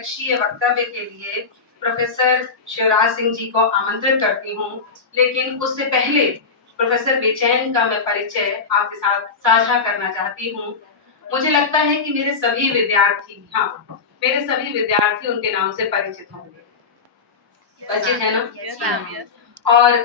अध्यक्षीय वक्तव्य के लिए प्रोफेसर शिवराज सिंह जी को आमंत्रित करती हूँ, लेकिन उससे पहले प्रोफेसर बेचैन का मैं परिचय आपके साथ साझा करना चाहती हूँ। मुझे लगता है कि मेरे सभी विद्यार्थी उनके नाम से परिचित होंगे। परिचित है ना? और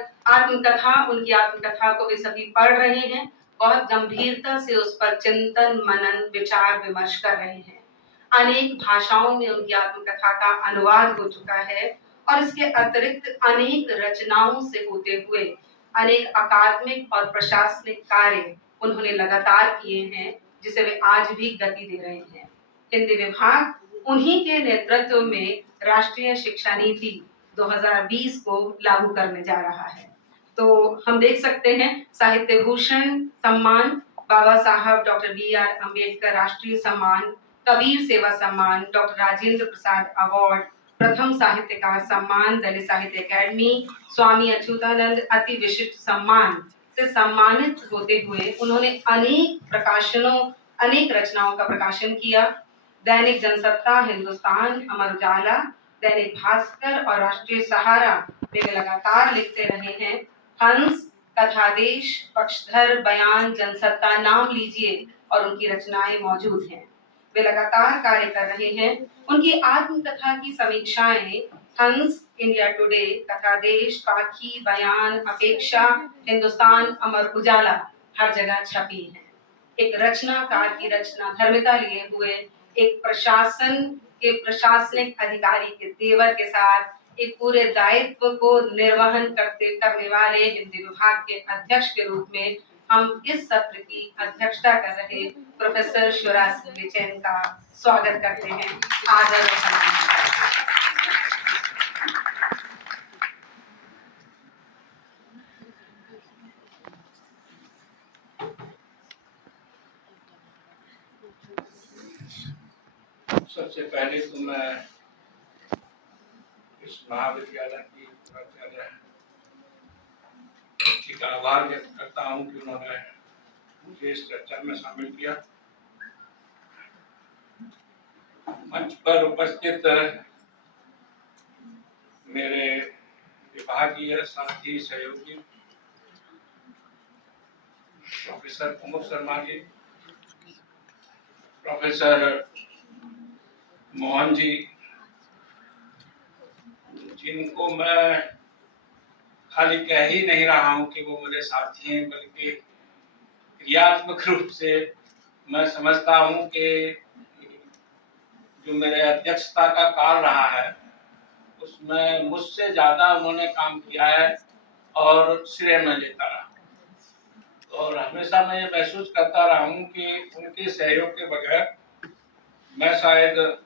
उनकी आत्मकथा को भी सभी पढ़ रहे हैं, बहुत गंभीरता से उस पर चिंतन, मनन, विचार विमर्श कर रहे हैं। अनेक भाषाओं में उनकी आत्मकथा का अनुवाद हो चुका है और इसके अतिरिक्त अनेक रचनाओं से होते हुए अनेक अकादमिक और प्रशासनिक कार्य उन्होंने लगातार किए हैं, जिसे वे आज भी गति दे रहे हैं। हिंदी विभाग उन्हीं के नेतृत्व में राष्ट्रीय शिक्षा नीति 2020 को लागू करने जा रहा है। तो हम देख सकते हैं साहित्य भूषण सम्मान, बाबा साहब डॉक्टर बी.आर. अम्बेडकर राष्ट्रीय सम्मान, कबीर सेवा सम्मान, डॉक्टर राजेंद्र प्रसाद अवार्ड, प्रथम साहित्यकार सम्मान, दलित साहित्य अकेडमी, स्वामी अच्युतानंद अति विशिष्ट सम्मान से सम्मानित होते हुए उन्होंने अनेक रचनाओं का प्रकाशन किया। दैनिक जनसत्ता, हिंदुस्तान, अमर उजाला, दैनिक भास्कर और राष्ट्रीय सहारा में वे लगातार लिखते रहे हैं। हंस, कथादेश, पक्षधर, बयान, जनसत्ता, नाम लीजिए और उनकी रचनाएं मौजूद हैं। वे लगातार कार्य कर रहे हैं। उनकी आत्मकथा की समीक्षाएं हंस, इंडिया टुडे, कथादेश, पाखी, बयान, अपेक्षा, हिंदुस्तान, अमर उजाला हर जगह छपी हैं। एक रचनाकार की रचना धर्मिता लिए हुए, एक प्रशासनिक अधिकारी के तेवर के साथ एक पूरे दायित्व को निर्वहन करने वाले हिंदी विभाग के अध्यक्ष के रूप में हम इस सत्र की अध्यक्षता कर रहे प्रोफेसर शिवराज सिंह बेचैन का स्वागत करते हैं। आदर और सम्मान। सबसे पहले तो मैं इस महाविद्यालय की का आभार व्यक्त करता हूं कि उन्होंने मुझे इस चर्चा में शामिल किया। मंच पर उपस्थित मेरे विभागीय साथी सहयोगी प्रोफेसर कुमुद शर्मा जी, प्रोफेसर मोहन जी, जिनको मैं खाली कह ही नहीं रहा हूं कि वो मेरे साथी हैं, बल्कि क्रियात्मक रूप से मैं समझता हूं कि जो मेरे अध्यक्षता का काल रहा है उसमें मुझसे ज्यादा उन्होंने काम किया है और श्रेय मैं लेता रहा और हमेशा मैं ये महसूस करता रहा हूं कि उनके सहयोग के बगैर मैं शायद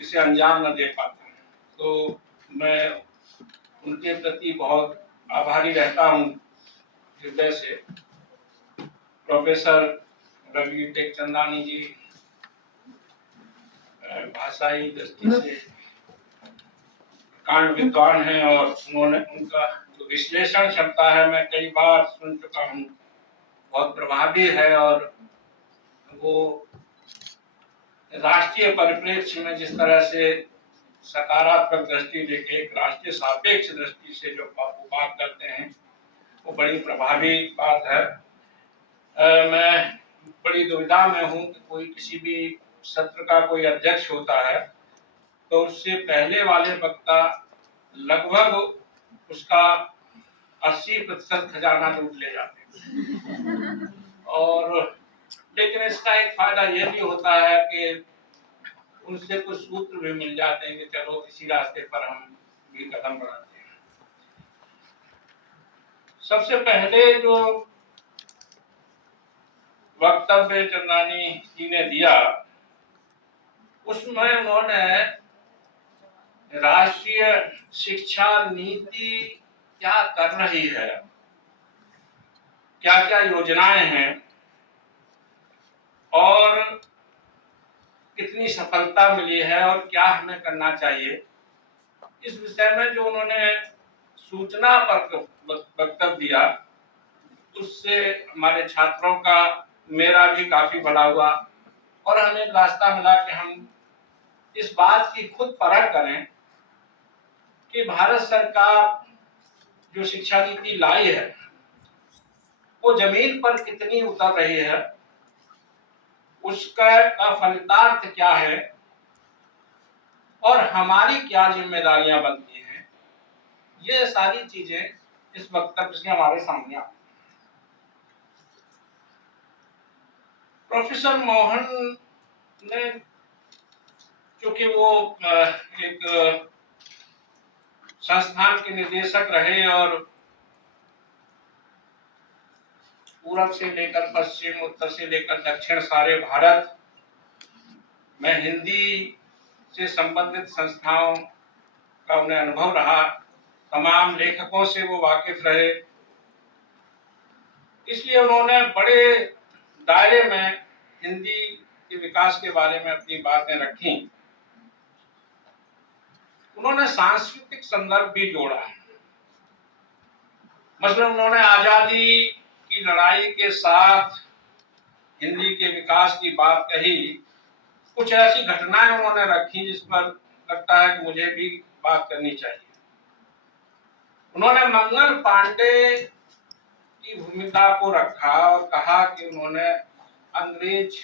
इसे अंजाम न दे पाता। तो मैं उनके प्रति बहुत आभारी रहता हूं हृदय से। प्रोफेसर रवि टेकचंदानी जी भाषाई दृष्टि से कांड विद्वान हैं और उन्होंने उनका जो विश्लेषण क्षमता है मैं कई बार सुन चुका हूँ, बहुत प्रभावी है और वो राष्ट्रीय परिप्रेक्ष्य में जिस तरह से सकारात्मक दृष्टि लेके एक राष्ट्रीय सापेक्ष दृष्टि से जो बात करते हैं वो बड़ी प्रभावी बात है। मैं बड़ी दुविधा में हूँ कि कोई किसी भी सत्र का कोई अध्यक्ष होता है तो उससे पहले वाले वक्ता लगभग उसका 80% खजाना लूट ले जाते हैं और लेकिन इसका एक फायदा यह भी होता है कि उनसे कुछ सूत्र भी मिल जाते हैं कि चलो इसी रास्ते पर हम भी कदम बढ़ाते हैं। सबसे पहले जो वक्तव्य चंदानी जी ने दिया उसमें उन्होंने राष्ट्रीय शिक्षा नीति क्या कर रही है, क्या क्या योजनाएं हैं और कितनी सफलता मिली है और क्या हमें करना चाहिए, इस विषय में जो उन्होंने सूचना पर वक्तव्य दिया उससे हमारे छात्रों का मेरा भी काफी भला हुआ और हमें रास्ता मिला कि हम इस बात की खुद परख करें कि भारत सरकार जो शिक्षा नीति लाई है वो जमीन पर कितनी उतर रही है, उसका फलितार्थ क्या है और हमारी क्या जिम्मेदारियां बनती हैं। ये सारी चीजें इस वक्तव्य से हमारे सामने आती हैं। प्रोफेसर मोहन ने, क्योंकि वो एक संस्थान के निदेशक रहे और पूरब से लेकर पश्चिम, उत्तर से लेकर दक्षिण सारे भारत में हिंदी से संबंधित संस्थाओं का उन्हें अनुभव रहा, तमाम लेखकों से वो वाकिफ रहे, इसलिए उन्होंने बड़े दायरे में हिंदी के विकास के बारे में अपनी बातें रखी। उन्होंने सांस्कृतिक संदर्भ भी जोड़ा। मतलब उन्होंने आजादी की लड़ाई के साथ हिंदी के विकास की बात कही। कुछ ऐसी घटनाएं उन्होंने रखी जिस पर लगता है कि मुझे भी बात करनी चाहिए। उन्होंने मंगल पांडे की भूमिका को रखा और कहा कि उन्होंने अंग्रेज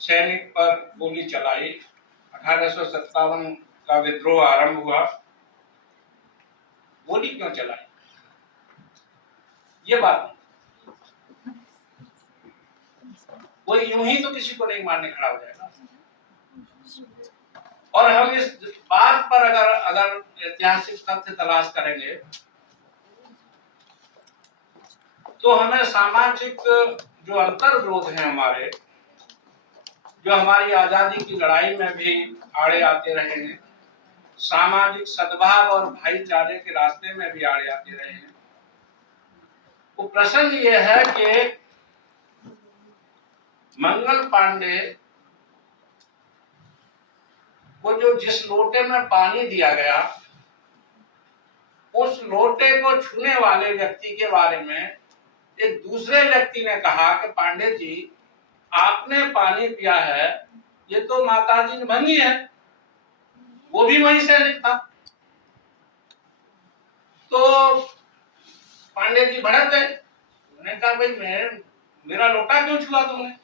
सैनिक पर गोली चलाई, 1857 का विद्रोह आरंभ हुआ, गोली क्यों चलाई, ये बात कोई यूं ही तो किसी को नहीं मारने खड़ा हो जाएगा। और हम इस बात पर अगर ऐतिहासिक तथ्य तलाश करेंगे तो हमें सामाजिक जो अंतर्विरोध हैं हमारे, जो हमारी आजादी की लड़ाई में भी आड़े आते रहे हैं, सामाजिक सद्भाव और भाईचारे के रास्ते में भी आड़े आते रहे हैं, वो प्रसंग ये है कि मंगल पांडे को जो जिस लोटे में पानी दिया गया, उस लोटे को छूने वाले व्यक्ति के बारे में एक दूसरे व्यक्ति ने कहा कि पांडे जी, आपने पानी पिया है, ये तो माताजी भंगी है, वो भी वहीं सैनिक था। तो पांडे जी भड़क गए। उन्होंने कहा भाई मेरा लोटा क्यों छुआ तुमने?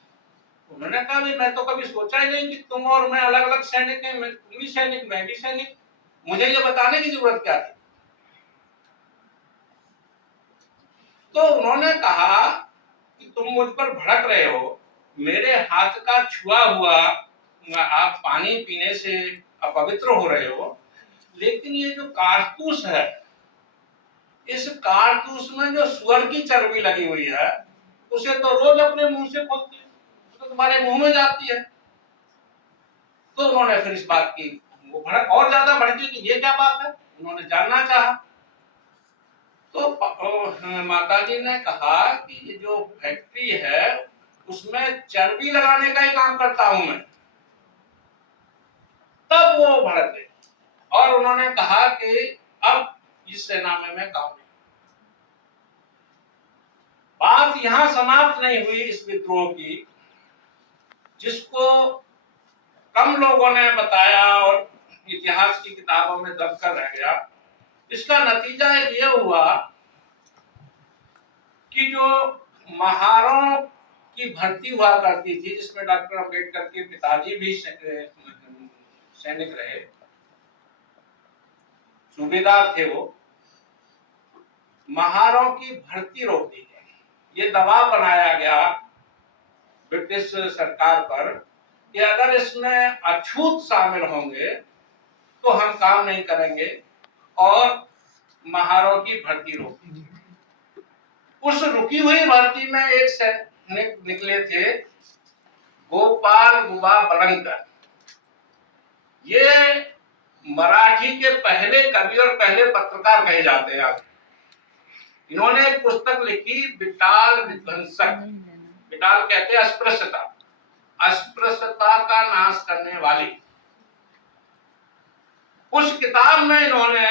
उन्होंने कहा भाई मैं तो कभी सोचा ही नहीं कि तुम और मैं अलग अलग सैनिक हैं, तुम भी सैनिक मैं भी सैनिक, मुझे ये बताने की जरूरत क्या थी? तो उन्होंने कहा कि तुम मुझ पर भड़क रहे हो, मेरे हाथ का छुआ हुआ आप पानी पीने से अपवित्र हो रहे हो, लेकिन ये जो कारतूस है, इस कारतूस में जो सुअर की चर्बी लगी हुई है, उसे तो रोज अपने मुंह से खोलते हो, तो तुम्हारे मुंह में जाती है। तो उन्होंने फिर इस बात की वो भड़क और ज्यादा भड़की कि ये क्या बात है, उन्होंने जानना चाहा। तो माताजी ने कहा कि ये जो फैक्ट्री है उसमें चर्बी लगाने का ही काम करता हूं मैं। तब वो भड़क गए और उन्होंने कहा कि अब इस सेना में मैं काम नहीं। बात यहां समाप्त नहीं हुई इस विद्रोह की, जिसको कम लोगों ने बताया और इतिहास की किताबों में दब कर रह गया। इसका नतीजा ये हुआ कि जो महारों की भर्ती हुआ करती थी, जिसमें डॉक्टर अंबेडकर के पिताजी भी सैनिक रहे, सूबेदार थे, वो महारों की भर्ती रोक दी गई। ये दबाव बनाया गया ब्रिटिश सरकार पर कि अगर इसमें अछूत शामिल होंगे तो हम काम नहीं करेंगे, और महारों की भर्ती रोक दी गई। उस रुकी हुई भर्ती में एक सैनिक निकले थे, गोपाल बुबा बलंकर। ये मराठी के पहले कवि और पहले पत्रकार कहे जाते हैं। इन्होंने एक पुस्तक लिखी, विटाल विध्वंसक। विटाल कहते हैं अस्पृश्यता, अस्पृश्यता का नाश करने वाली। उस किताब में इन्होंने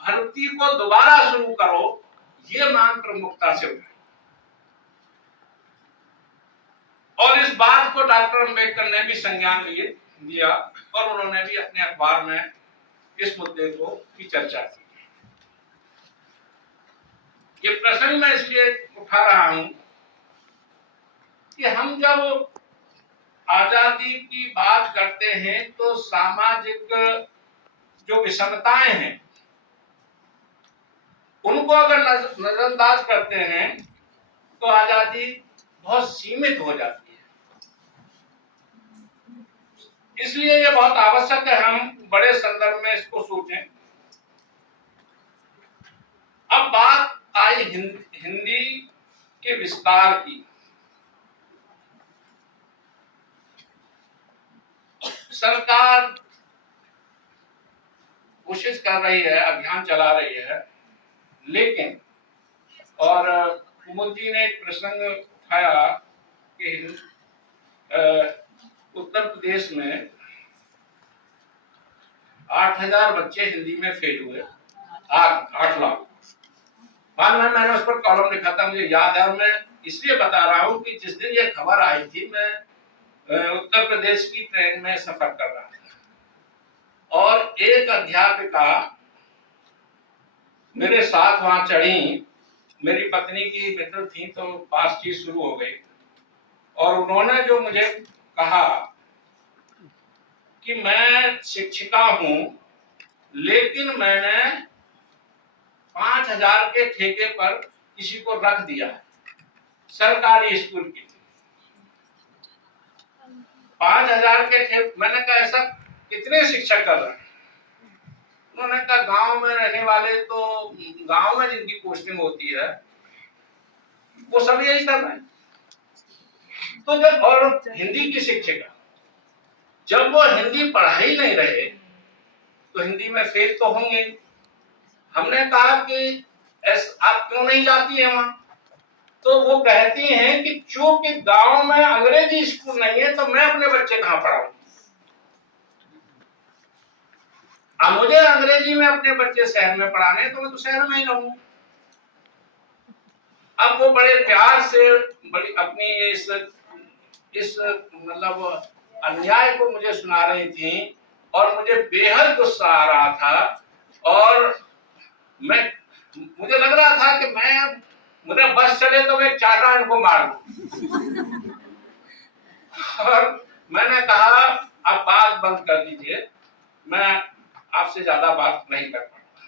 भर्ती को दोबारा शुरू करो, ये मांग प्रमुखता से उठाई। और इस बात को डॉक्टर अम्बेडकर ने भी संज्ञान दिया और उन्होंने भी अपने अखबार में इस मुद्दे को की चर्चा की। ये प्रश्न मैं इसलिए उठा रहा हूं कि हम जब आजादी की बात करते हैं तो सामाजिक जो विषमताएं हैं उनको अगर नजरअंदाज करते हैं तो आजादी बहुत सीमित हो जाती है। इसलिए यह बहुत आवश्यक है हम बड़े संदर्भ में इसको सोचें। अब बात आई हिंदी के विस्तार की। सरकार कोशिश कर रही है, अभियान चला रही है, लेकिन और कुमुद जी ने एक प्रसंग उठाया कि उत्तर प्रदेश में 8,000 बच्चे हिंदी में फेल हुए। 8 लाख। बाद में मैंने उस पर कॉलम लिखा था, मुझे याद है। और मैं इसलिए बता रहा हूँ कि जिस दिन ये खबर आई थी मैं उत्तर प्रदेश की ट्रेन में सफर कर रहा था और एक अध्यापिका मेरे साथ वहां चढ़ी। मेरी पत्नी की मित्र थी तो बातचीत शुरू हो गई और उन्होंने जो मुझे कहा कि मैं शिक्षिका हूं लेकिन मैंने 5,000 के ठेके पर किसी को रख दिया है, सरकारी स्कूल की। 5,000 के ठेके। मैंने कहा ऐसा कितने शिक्षक कर रहे हैं? उन्होंने कहा गांव में रहने वाले, तो गांव में जिनकी पोस्टिंग होती है वो सब यही कर रहे हैं। तो जब और हिंदी की शिक्षिका जब वो हिंदी पढ़ा ही नहीं रहे तो हिंदी में फेल तो होंगे। हमने कहा कि आप क्यों नहीं जाती है वहां? तो वो कहती हैं कि चूंकि गांव में अंग्रेजी स्कूल नहीं है तो मैं अपने बच्चे कहां पढ़ाऊं। अब मुझे अंग्रेजी में अपने बच्चे शहर में पढ़ाने तो मैं तो शहर में ही रहूंगा। अब वो बड़े प्यार से बड़ी अपनी इस मतलब अन्याय को मुझे सुना रही थी और मुझे बेहद गुस्सा आ रहा था और मुझे लग रहा था कि मुझे बस चले तो मैं चाटा इनको मार दूं। और मैंने कहा अब बात बंद कर दीजिए, मैं आपसे ज्यादा बात नहीं कर पाऊंगा।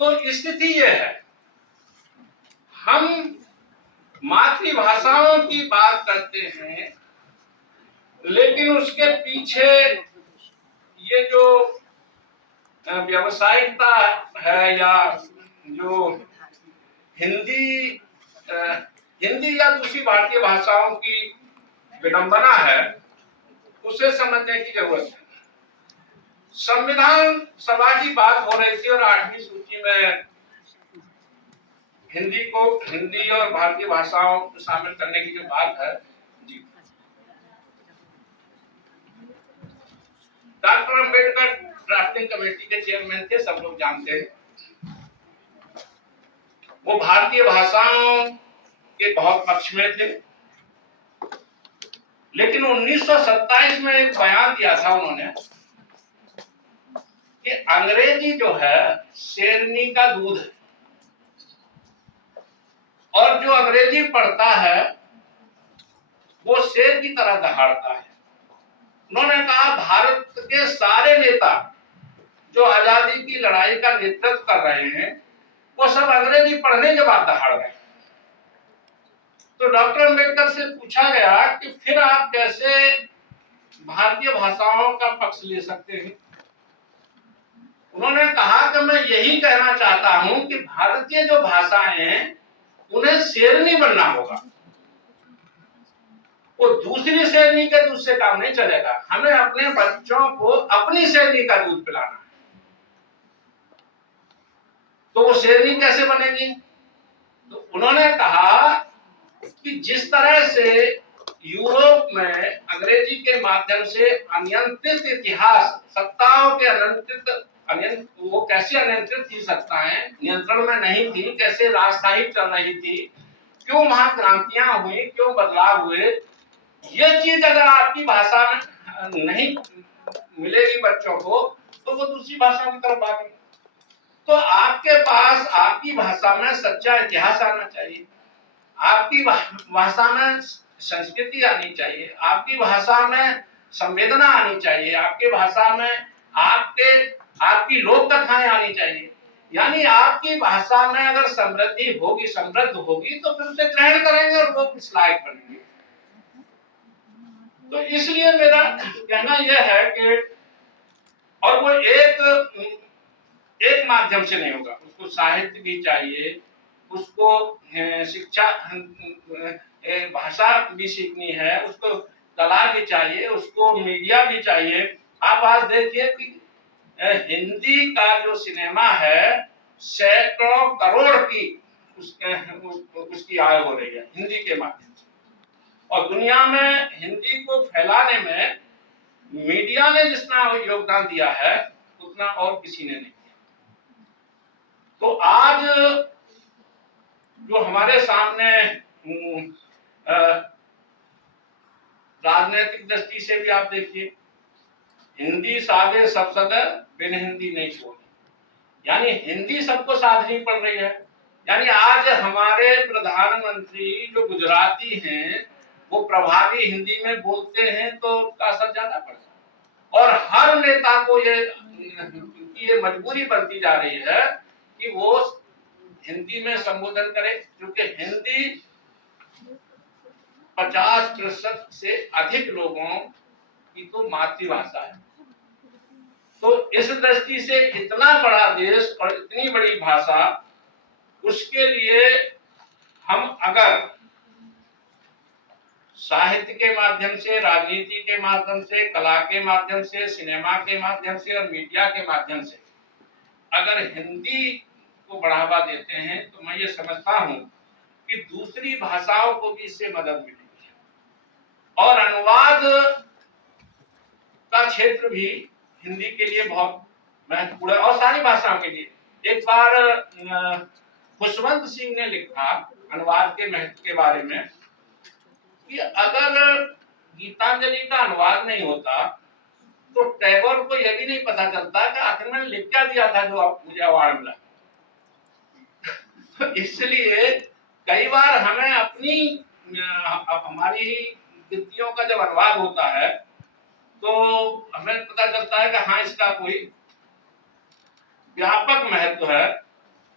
तो स्थिति यह है, हम मातृभाषाओं की बात करते हैं लेकिन उसके पीछे ये जो व्यावसायिकता है या जो हिंदी या दूसरी भारतीय भाषाओं की विडंबना है उसे समझने की जरूरत है। संविधान सभा की बात हो रही थी और 8वीं सूची में हिंदी और भारतीय भाषाओं को शामिल करने की जो बात है जी, डॉक्टर अम्बेडकर ड्राफ्टिंग कमेटी के चेयरमैन थे, सब लोग जानते हैं। वो भारतीय भाषाओं के बहुत पक्ष में थे, लेकिन 1927 में एक बयान दिया था उन्होंने कि अंग्रेजी जो है शेरनी का दूध है और जो अंग्रेजी पढ़ता है वो शेर की तरह दहाड़ता है। उन्होंने कहा भारत के सारे नेता जो आजादी की लड़ाई का नेतृत्व कर रहे हैं वो सब अंग्रेजी पढ़ने के बाद दहाड़ रहे हैं। तो डॉक्टर अम्बेडकर से पूछा गया कि फिर आप कैसे भारतीय भाषाओं का पक्ष ले सकते हैं? उन्होंने कहा कि मैं यही कहना चाहता हूं कि भारतीय जो भाषाएं हैं उन्हें शेरनी बनना होगा, वो दूसरी शेरनी के दूध से काम नहीं चलेगा। हमें अपने बच्चों को अपनी शेरनी का दूध पिलाना है। तो वो शेरनी कैसे बनेगी? तो उन्होंने कहा कि जिस तरह से यूरोप में अंग्रेजी के माध्यम से अनियंत्रित इतिहास, सत्ताओं के वो कैसे अनियंत्रित थी सत्ताएं, नियंत्रण में नहीं थी, कैसे राजशाही चल रही थी, क्यों वहां क्रांतियां हुई, क्यों बदलाव हुए, ये चीज अगर आपकी भाषा में नहीं मिलेगी बच्चों को, तो वो दूसरी भाषा की तरफ भागेंगे। तो आपके पास आपकी भाषा में सच्चा इतिहास आना चाहिए, आपकी भाषा में संस्कृति आनी चाहिए, आपकी भाषा में संवेदना आनी चाहिए, आपकी भाषा में आपकी लोक कथाएं आनी चाहिए। यानी आपकी भाषा में अगर समृद्धि होगी, समृद्ध होगी, तो फिर उसे ग्रहण करेंगे और लोग इस लायक बनेंगे। तो इसलिए मेरा कहना यह है कि और वो एक माध्यम से नहीं होगा, उसको साहित्य भी चाहिए, उसको शिक्षा भाषा भी सीखनी है, उसको कला भी चाहिए, उसको मीडिया भी चाहिए। आप आज देखिए कि हिंदी का जो सिनेमा है, सैकड़ों करोड़ की उसकी आय हो रही है हिंदी के माध्यम से, और दुनिया में हिंदी को फैलाने में मीडिया ने जितना योगदान दिया है उतना और किसी ने नहीं दिया। तो आज जो हमारे सामने राजनीतिक दृष्टि से भी आप देखिए, हिंदी साधे सब सदर बिन हिंदी नहीं छोड़ी, यानी हिंदी सबको साधनी पड़ रही है। यानी आज हमारे प्रधानमंत्री जो गुजराती हैं वो प्रभावी हिंदी में बोलते हैं तो उसका असर ज्यादा पड़ता है, और हर नेता को ये मजबूरी बनती जा रही है कि वो हिंदी में संबोधन करे, क्योंकि हिंदी 50% से अधिक लोगों की तो मातृभाषा है। तो इस दृष्टि से इतना बड़ा देश और इतनी बड़ी भाषा, उसके लिए हम अगर साहित्य के माध्यम से, राजनीति के माध्यम से, कला के माध्यम से, सिनेमा के माध्यम से और मीडिया के माध्यम से अगर हिंदी को बढ़ावा देते हैं, तो मैं ये समझता हूं कि दूसरी भाषाओं को भी इससे मदद मिलेगी, और अनुवाद का क्षेत्र भी हिंदी के लिए बहुत महत्वपूर्ण है, और सारी भाषाओं के लिए। एक बार खुशवंत सिंह ने लिखा अनुवाद के महत्व के बारे में कि अगर गीतांजलि का अनुवाद नहीं होता तो टैगोर को यह भी नहीं पता चलता कि आखिर में लिख क्या दिया था जो मुझे अवार्ड मिला। तो इसलिए कई बार हमें अपनी हमारी कृतियों का जब अनुवाद होता है तो हमें पता चलता है कि हाँ, इसका कोई व्यापक महत्व है,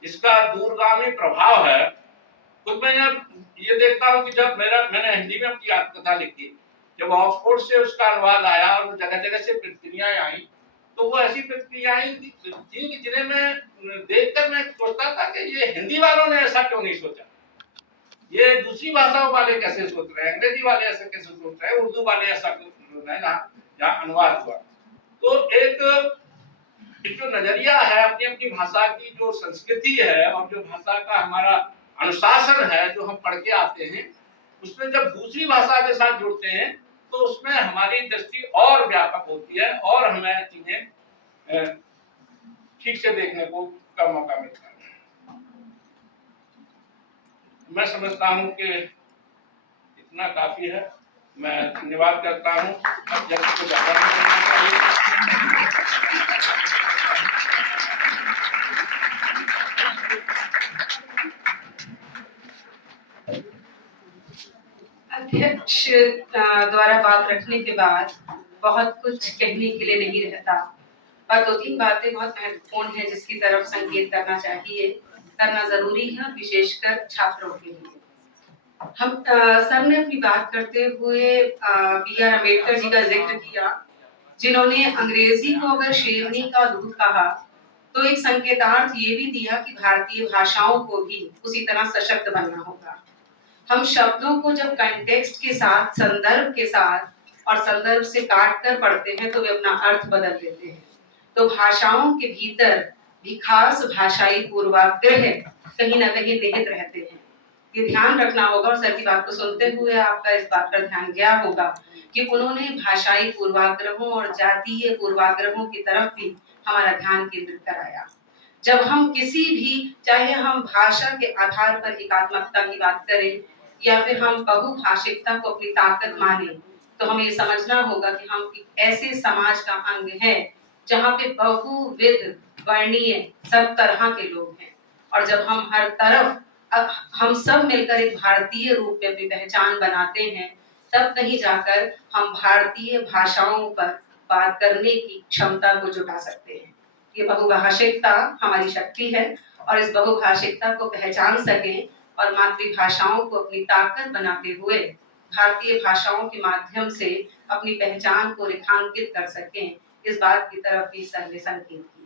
इसका दूरगामी प्रभाव है। खुद मैं ये देखता हूँ कि जब मैंने हिंदी में अपनी आत्मकथा लिखी, जब ऑक्सफोर्ड से उसका अनुवाद आया और जगह जगह से प्रतिक्रियाएं आई, तो वो ऐसी प्रतिक्रियाएं थी जिन्हें मैं देखकर मैं सोचता था कि ये हिंदी वालों ने ऐसा क्यों नहीं सोचा, ये दूसरी भाषाओं वाले कैसे सोच रहे हैं, अंग्रेजी वाले ऐसे कैसे सोच रहे हैं, उर्दू वाले ऐसा क्यों सोच रहे हैं जहाँ अनुवाद हुआ। तो एक जो नजरिया है अपनी अपनी भाषा की, जो संस्कृति है और जो भाषा का हमारा अनुशासन है जो हम पढ़ के आते हैं, उसमें जब दूसरी भाषा के साथ जुड़ते हैं तो उसमें हमारी दृष्टि और व्यापक होती है और हमें चीजें ठीक से देखने का मौका मिलता है। मैं समझता हूं कि इतना काफी है। मैं धन्यवाद करता हूं। अध्यक्ष को ज्यादा नहीं करना चाहिए। अध्यक्ष द्वारा बात रखने के बाद बहुत कुछ कहने के लिए नहीं रहता, पर 2-3 बातें बहुत महत्वपूर्ण है जिसकी तरफ संकेत करना चाहिए, करना जरूरी है, विशेषकर छात्रों के लिए। हम सर ने अपनी बात करते हुए B.R. अम्बेडकर जी का जिक्र किया, जिन्होंने अंग्रेजी को अगर शेरनी का दूध कहा तो एक संकेतार्थ ये भी दिया कि भारतीय भाषाओं को भी उसी तरह सशक्त बनना होगा। हम शब्दों को जब कंटेक्स्ट के साथ, संदर्भ के साथ और संदर्भ से काट कर पढ़ते हैं तो वे अपना अर्थ बदल देते हैं। तो भाषाओं के भीतर भी खास भाषाई पूर्वाग्रह कहीं ना कहीं निहित रहते हैं। ये ध्यान रखना होगा, और सर की बात को सुनते हुए आपका इस बात पर ध्यान गया होगा कि उन्होंने भाषाई पूर्वाग्रहों और जातीय पूर्वाग्रहों की तरफ भी हमारा ध्यान केंद्रित कराया। जब हम किसी भी, चाहे हम भाषा के आधार पर एकात्मकता की बात करें या फिर हम बहुभाषिकता को अपनी ताकत माने, तो हमें ये समझना होगा कि हम एक ऐसे समाज का अंग है जहाँ पे बहुविध वर्णीय सब तरह के लोग हैं। और जब हम हर तरफ हम सब मिलकर एक भारतीय रूप में अपनी पहचान बनाते हैं, तब कहीं जाकर हम भारतीय भाषाओं पर बात करने की क्षमता को जुटा सकते हैं। ये बहुभाषिकता हमारी शक्ति है और इस बहुभाषिकता को पहचान सकें और मातृभाषाओं को अपनी ताकत बनाते हुए भारतीय भाषाओं के माध्यम से अपनी पहचान को रेखांकित कर सकें, इस बात की तरफ भी संकेत किया।